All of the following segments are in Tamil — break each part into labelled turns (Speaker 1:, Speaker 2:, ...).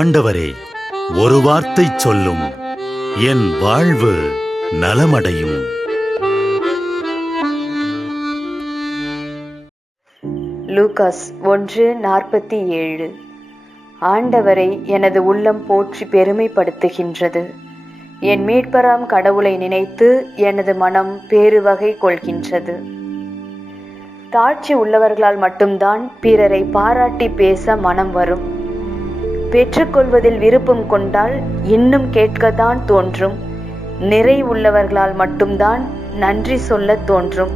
Speaker 1: ஆண்டவரே ஒரு வார்த்தை சொல்லும். என் வாழ்வு நலமடையும்.
Speaker 2: லூகாஸ் ஒன்று நாற்பத்தி ஏழு. ஆண்டவரை எனது உள்ளம் போற்றி பெருமைப்படுத்துகின்றது. என் மீட்பராம் கடவுளை நினைத்து எனது மனம் பேருவகை கொள்கின்றது. தாழ்ச்சி உள்ளவர்களால் மட்டும்தான் பிறரை பாராட்டி பேச மனம் வரும். பெற்றுக்கொள்வதில் விருப்பம் கொண்டால் இன்னும் கேட்கத்தான் தோன்றும். நிறை உள்ளவர்களால் மட்டும்தான் நன்றி சொல்லத் தோன்றும்.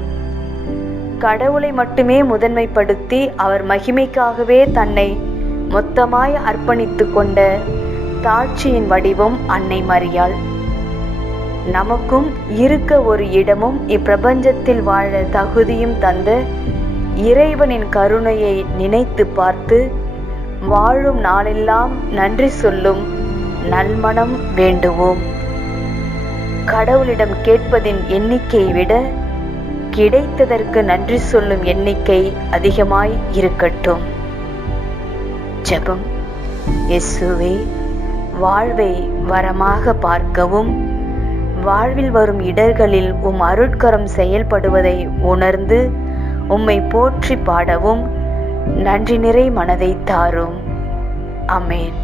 Speaker 2: கடவுளை மட்டுமே முதன்மைப்படுத்தி அவர் மகிமைக்காகவே தன்னை மொத்தமாய் அர்ப்பணித்து கொண்ட தாட்சியின் வடிவம் அன்னை மரியாள். நமக்கும் இருக்க ஒரு இடமும் இப்பிரபஞ்சத்தில் வாழ தகுதியும் தந்த இறைவனின் கருணையை நினைத்து பார்த்து வாழும் நாளெல்லாம் நன்றி சொல்லும் நல்மனம் வேண்டுவோம். கடவுளிடம் கேட்பதின் எண்ணிக்கையை விட கிடைத்ததற்கு நன்றி சொல்லும் எண்ணிக்கை அதிகமாய் இருக்கட்டும். ஜெபம். இயேசுவே வாழ்வை வரமாக பார்க்கவும் வாழ்வில் வரும் இடர்களில் உம் அருட்கரம் செயல்படுவதை உணர்ந்து உம்மை போற்றி பாடவும் நன்றி நிறை மனதை தாரும். அமேன்.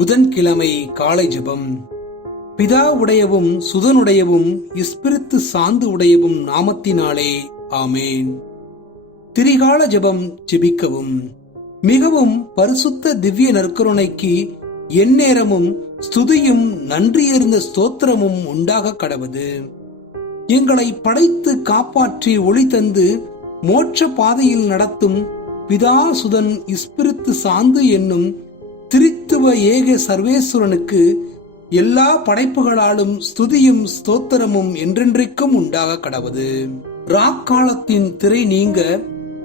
Speaker 3: புதன்கிழமை காலை ஜபம். பிதா உடையவும் சுதனுடையவும் இஸ்பிரித்து சாந்து உடையவும் நாமத்தினாலே ஆமேன். திரிகால ஜெபம் ஜெபிக்கவும். மிகவும் பரிசுத்த திவ்ய நற்கருணைக்கு எந்நேரமும் ஸ்துதியும் நன்றியறிந்த ஸ்தோத்திரமும் உண்டாக கடவது. எங்களை படைத்து காப்பாற்றி ஒளி தந்து மோட்ச பாதையில் நடத்தும் பிதா சுதன் இஸ்பிரித்து சாந்து என்னும் சர்வ ஏக சர்வேஸ்வரனுக்கு எல்லா படைப்புகளாலும் ஸ்துதியும் ஸ்தோத்திரமும் என்றென்றைக்கும் உண்டாக கடவுது. ராக்காலத்தின் திரை நீங்க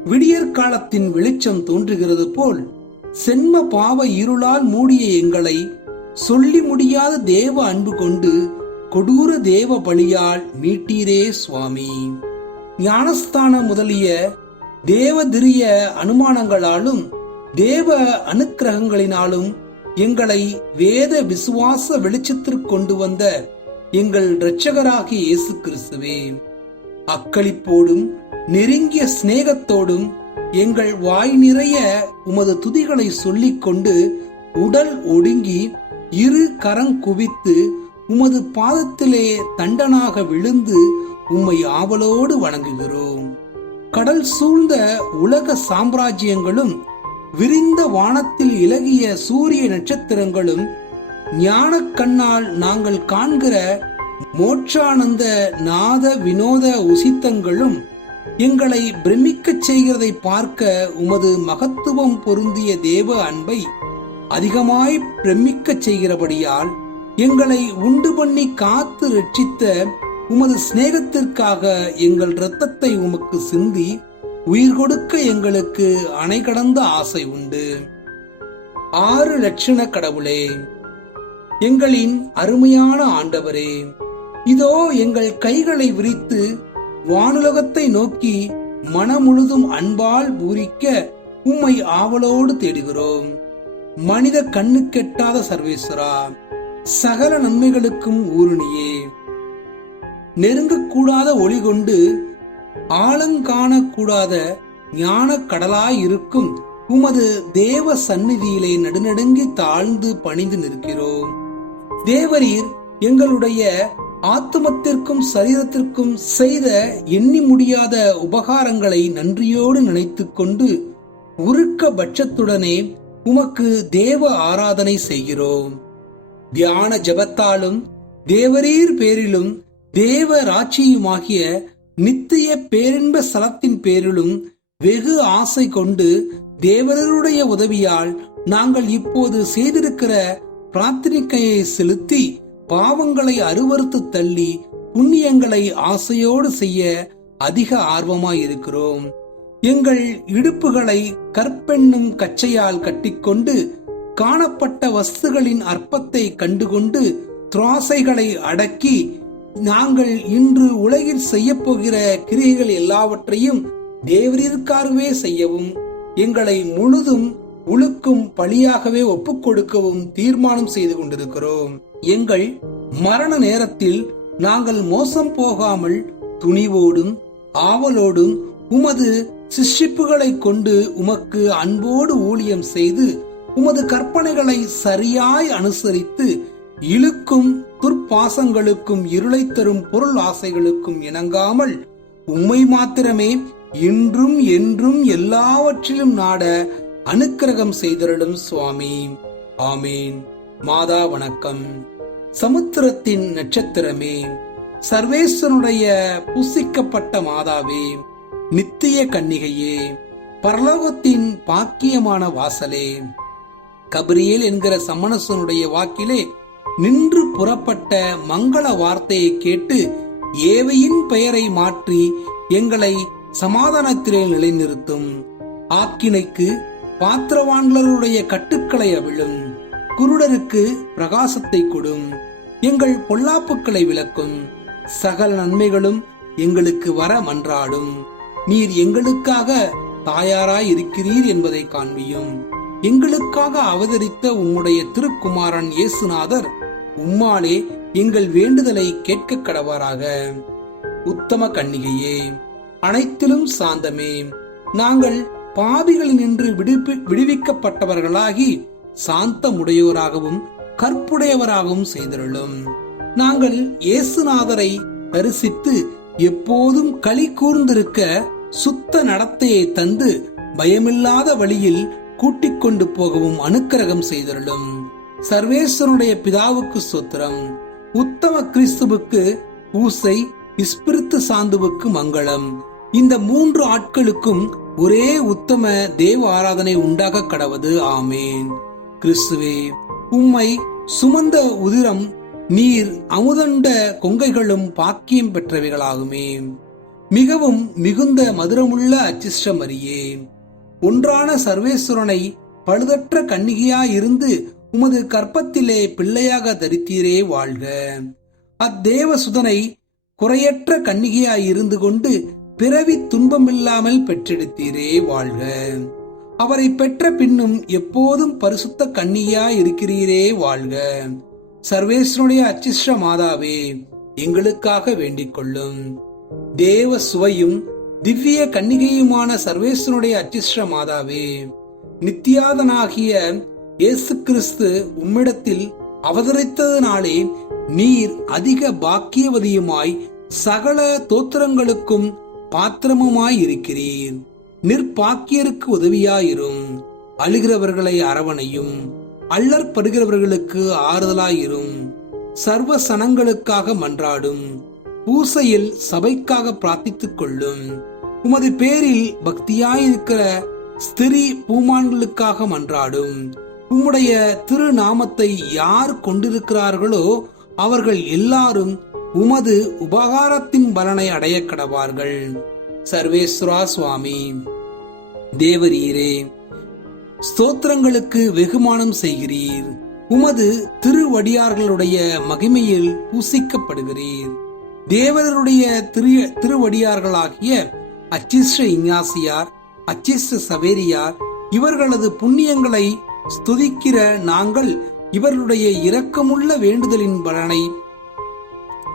Speaker 3: விடியற் காலத்தின் வெளிச்சம் தோன்றுகிறது போல் சென்ம பாவ இருளால் மூடிய எங்களை சொல்லி முடியாத தேவ அன்பு கொண்டு கொடூர தேவ பலியால் மீட்டீரே சுவாமி. ஞானஸ்தான முதலிய தேவதிரிய அனுமானங்களாலும் தேவ அனுக்கிரகங்களினாலும் எங்களை வேத விசுவாச வெளிச்சத்திற்கு கொண்டு வந்த எங்கள் இரட்சகராகிய இயேசு கிறிஸ்துவே அக்களிப்போடும் நெருங்கிய சிநேகத்தோடும் எங்கள் வாய் நிறைய உமது துதிகளை சொல்லிக் கொண்டு உடல் ஒடுங்கி இரு கரம் குவித்து உமது பாதத்திலே தண்டனாக விழுந்து உம்மை ஆவலோடு வணங்குகிறோம். கடல் சூழ்ந்த உலக சாம்ராஜ்யங்களும் விரிந்த வானத்தில் இலகிய சூரிய நட்சத்திரங்களும் ஞான கண்ணால் நாங்கள் காண்கிற மோட்சானந்த நாத வினோத உசித்தங்களும் எங்களை பிரமிக்கச் செய்கிறதை பார்க்க உமது மகத்துவம் பொருந்திய தேவ அன்பை அதிகமாய் பிரமிக்கச் செய்கிறபடியால் எங்களை உண்டு பண்ணி காத்து ரட்சித்த உமது சிநேகத்திற்காக எங்கள் இரத்தத்தை உமக்கு சிந்தி உயிர் கொடுக்க எங்களுக்கு அணை கடந்த ஆசை உண்டு. ஆறு லட்சண கடவுளே எங்களின் அருமையான ஆண்டவரே இதோ எங்கள் கைகளை விரித்து வானுலகத்தை நோக்கி மனமுழுதும் அன்பால் பூரிக்க உம்மை ஆவலோடு தேடுகிறோம். மனித கண்ணு கெட்டாத சர்வேஸ்வரா சகல நன்மைகளுக்கும் ஊருணியே. நெருங்கக்கூடாத ஒளி கொண்டு ஆழங்காணக்கூடாத ஞான கடலாயிருக்கும் உமது தேவ சந்நிதியிலே நடுநடுங்கி தாழ்ந்து பணிந்து நிற்கிறோம். தேவரீர் எங்களுடைய ஆத்துமத்திற்கும் சரீரத்திற்கும் செய்த எண்ணி முடியாத உபகாரங்களை நன்றியோடு நினைத்துக்கொண்டு கொண்டு உருக்க பட்சத்துடனே உமக்கு தேவ ஆராதனை செய்கிறோம். தியான ஜபத்தாலும் தேவரீர் பேரிலும் தேவ ராட்சியுமாகிய நித்திய பேரின்ப ஸ்தலத்தின் பேரிலும் வெகு ஆசை கொண்டு தேவரருடைய உதவியால் நாங்கள் இப்போது செய்திருக்கிற பிரார்த்தனைக்கையை செலுத்தி பாவங்களை அருவறுத்து தள்ளி புண்ணியங்களை ஆசையோடு செய்ய அதிக ஆர்வமாய் இருக்கிறோம் எங்கள் இடுப்புகளை கற்பெண்ணும் கச்சையால் கட்டிக்கொண்டு காணப்பட்ட வஸ்துகளின் அற்பத்தை கண்டுகொண்டு திராசைகளை அடக்கி நாங்கள் இன்று உலகில் செய்யப்போகிற கிரியைகள் எல்லாவற்றையும் தேவரீருக்காகவே செய்யவும் எங்களை முழுதும் உழுக்கும் பலியாகவே ஒப்புக் கொடுக்கவும் தீர்மானம் செய்து கொண்டிருக்கிறோம். எங்கள் மரண நேரத்தில் நாங்கள் மோசம் போகாமல் துணிவோடும் ஆவலோடும் உமது சிஷிப்புகளை கொண்டு உமக்கு அன்போடு ஊழியம் செய்து உமது கற்பனைகளை சரியாய் அனுசரித்து இழுக்கும் துர்ப்பாசங்களுக்கும் இருளை தரும் பொருள் ஆசைகளுக்கும் இணங்காமல் உம்மை மாத்திரமே இன்றும் என்றும் எல்லாவற்றிலும் நாட அனுக்கிரகம் செய்தருளும் சுவாமி. ஆமீன். மாதா வணக்கம். சமுத்திரத்தின் நட்சத்திரமே சர்வேஸ்வனுடைய புசிக்கப்பட்ட மாதாவே நித்திய கன்னிகையே பரலோகத்தின் பாக்கியமான வாசலே. கபிரியேல் என்கிற சமணசனுடைய வாக்கிலே நின்று புறப்பட்ட மங்கள வார்த்தையை கேட்டு ஏவையின் பெயரை மாற்றி எங்களை சமாதானத்திலே நிலைநிறுத்தும். ஆக்கினைக்கு பாத்திரவான்களுடைய கட்டுக்களை அவிழும். குருடருக்கு பிரகாசத்தை கொடும். எங்கள் பொல்லாப்புக்களை விளக்கும். சகல நன்மைகளும் எங்களுக்கு வர மன்றாடும். நீர் எங்களுக்காக தாயாராய் இருக்கிறீர் என்பதை காண்பியும். எங்களுக்காக அவதரித்த உம்முடைய திருக்குமாரன் இயேசுநாதர் உம்மாலே எங்கள் வேண்டுதலை கேட்க கடவாராக உத்தம கன்னிகையே அனைத்திலும் சாந்தமே. நாங்கள் பாவிகளில் நின்று விடுவி விடுவிக்கப்பட்டவர்களாகி சாந்தமுடையோராகவும் கற்புடையவராகவும் செய்தருளும். நாங்கள் இயேசுநாதரை தரிசித்து எப்போதும் களி கூர்ந்திருக்க சுத்த நடத்தையை தந்து பயமில்லாத வழியில் கூட்டிக் கொண்டு போகவும் அனுக்கிரகம் செய்தருளும். சர்வேஸ்வரனுடைய பிதாவுக்கு சுத்திரம். உத்தம கிறிஸ்துவுக்கு ஊசை இஸ்பிரித்து சாந்துவுக்கு மங்களம். இந்த மூன்று ஆட்களுக்கும் ஒரே உத்தம தேவ ஆராதனை உண்டாக கடவது. ஆமேன். கிறிஸ்துவே உம்மை சுமந்த உதிரம் நீர் அமுதண்ட கொங்கைகளும் பாக்கியம் பெற்றவைகளாகுமே. மிகவும் மிகுந்த மதுரமுள்ள அச்சிஷ்டமரியே ஒன்றான சர்வேஸ்வரனை பழுதற்ற கன்னிகையாயிருந்து உமது கற்பத்திலே பிள்ளையாக தரித்தீரே வாழ்க. அத்தேவ சுதனை குறையற்ற கன்னிகையாய் இருந்து கொண்டு பிறவி துன்பமில்லாமல் பெற்றெடுத்தீரே வாழ்க. அவரை பெற்ற பின்னும் எப்போதும் பரிசுத்த கன்னிகையாய் இருக்கிறீரே வாழ்க. சர்வேஸ்வனுடைய அச்சிஷ்ட மாதாவே எங்களுக்காக வேண்டிக் கொள்ளும். தேவ சுவையும் திவ்ய கன்னிகையுமான சர்வேஸ்வனுடைய அச்சிஷ்ட மாதாவே நித்தியாதனாகிய இயேசு கிறிஸ்து உம்மிடத்தில் அவதரித்ததனாலே நீர் அதிக பாக்கியவதியுமாய் சகல தோத்திரங்களுக்கும் பாத்திரமுமாய் இருக்கிறீர் நிற்பாக்கியருக்கு உதவியாயிரும். அழுகிறவர்களை அரவணையும். அல்லற்படுகிறவர்களுக்கு ஆறுதலாயிரும். சர்வ சனங்களுக்காக மன்றாடும். பூசையில் சபைக்காக பிரார்த்தித்துக் கொள்ளும். உமது பேரில் பக்தியாயிருக்கிற ஸ்திரீ பூமான்களுக்காக மன்றாடும். உம்முடைய திருநாமத்தை யார் கொண்டிருக்கிறார்களோ அவர்கள் எல்லாரும் உமது உபகாரத்தின் பலனை அடைய கடவார்கள். சர்வேஸ்வரா சுவாமி. தேவரீரே ஸ்தோத்திரங்களுக்கு வெகுமானம் செய்கிறீர். உமது திருவடியார்களுடைய மகிமையில் பூசிக்கப்படுகிறீர். தேவருடைய திரு திருவடியார்களாகிய அச்சிஷ்ட இஞ்ஞாசியார் அச்சிஷ்ட சவேரியார் இவர்களது புண்ணியங்களை ஸ்துதிக்கிற நாங்கள் இவர்களுடைய இரக்கமுள்ள வேண்டுதலின் பலனை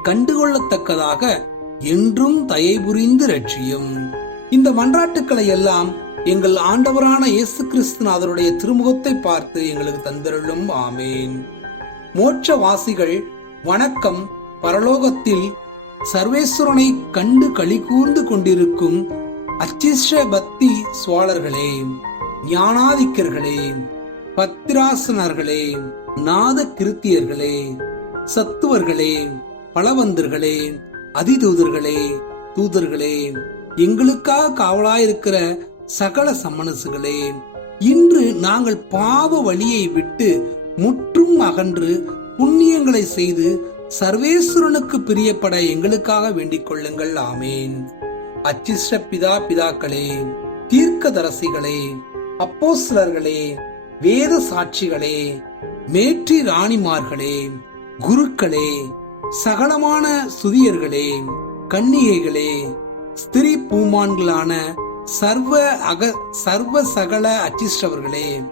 Speaker 3: கண்டுகொள்ளத்தக்கதாக என்றும் தயை புரிந்து ரட்சியும் இந்த மன்றாட்டுக்களை எல்லாம் எங்கள் ஆண்டவரான இயேசு கிறிஸ்துநாதருடைய திருமுகத்தை பார்த்து எங்களுக்கு தந்திருளும். ஆமேன். மோட்ச வாசிகள் வணக்கம். பரலோகத்தில் சர்வேஸ்வரனை கண்டு களி கூர்ந்து கொண்டிருக்கும் அச்சிஷ்ட பக்தி சுவாளர்களே ஞானாதிக்கர்களே பத்திராசனர்களே நாத கிருத்தியர்களே சத்துவர்களே பலவந்தர்களே அதிதூதர்களே தூதர்களே எங்களுக்காக காவலாயிருக்கிற சகல சமணசுகளே இன்று நாங்கள் பாவ வழியை விட்டு முற்றும் அகன்று புண்ணியங்களை செய்து சர்வேஸ்வரனுக்கு பிரியப்பட எங்களுக்காக வேண்டிக் கொள்ளுங்கள். ஆமேன். அச்சிஷ்ட பிதா பிதாக்களே தீர்க்கதரசிகளே அப்போஸ்லர்களே வேத சாட்சிகளே மேற்றி ராணிமார்களே குருக்களே சகலமான சுதியர்களே கன்னிகைகளே ஸ்திரீ பூமான்களான சர்வ அக சர்வ சகல அச்சிஷ்டவர்களே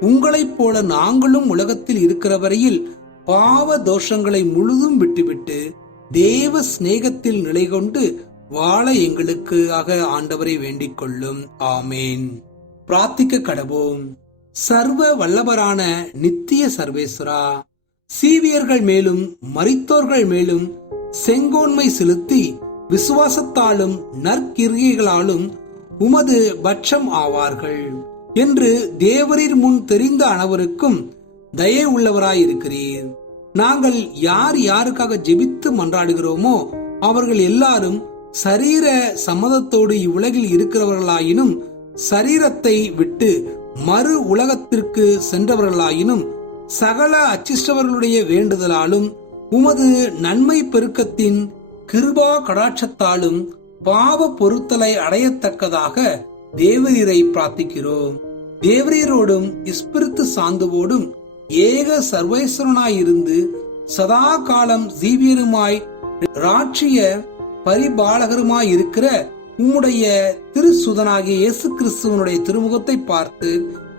Speaker 3: உங்களைப் போல நாங்களும் உலகத்தில் இருக்கிற வரையில் பாவ தோஷங்களை முழுதும் விட்டுவிட்டு தேவ சிநேகத்தில் நிலை கொண்டு வாழ எங்களுக்கு ஆக ஆண்டவரை வேண்டிக் கொள்ளும் ஆமேன். பிரார்த்திக்க கடவோம். சர்வ வல்லவரான நித்திய சர்வேஸ்வரா சீவியர்கள் மேலும் மறித்தோர்கள் மேலும் செங்கோன்மை செலுத்தி விசுவாசத்தாலும் நற்கிரிகைகளாலும் உமது பட்சம் ஆவார்கள் என்று தேவரின் முன் தெரிந்த அனைவருக்கும் தயை உள்ளவராயிருக்கிறீர். நாங்கள் யார் யாருக்காக ஜெபித்து மன்றாடுகிறோமோ அவர்கள் எல்லாரும் சரீர சம்மதத்தோடு இவ்வுலகில் இருக்கிறவர்களாயினும் சரீரத்தை விட்டு மறு உலகத்திற்கு சென்றவர்களாயினும் சகல அச்சிஷ்டவர்களுடைய வேண்டுதலாலும் உமது நன்மை பெருக்கத்தின் கிருபா கடாட்சத்தாலும் பாவ பொருத்தலை அடையத்தக்கதாக தேவரீரை பிரார்த்திக்கிறோம். தேவரீரோடும் இஸ்பிரித்து சாந்துவோடும் ஏக சர்வேஸ்வரனாயிருந்து சதா காலம் ஜீவியருமாய் ராட்சிய பரிபாலகருமாய் இருக்கிற உம்முடைய திருசுதனாகிய இயேசு கிறிஸ்துவனுடைய திருமுகத்தை பார்த்து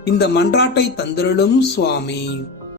Speaker 3: இந்த மன்றாட்டை தந்திரளும் சுவாமி.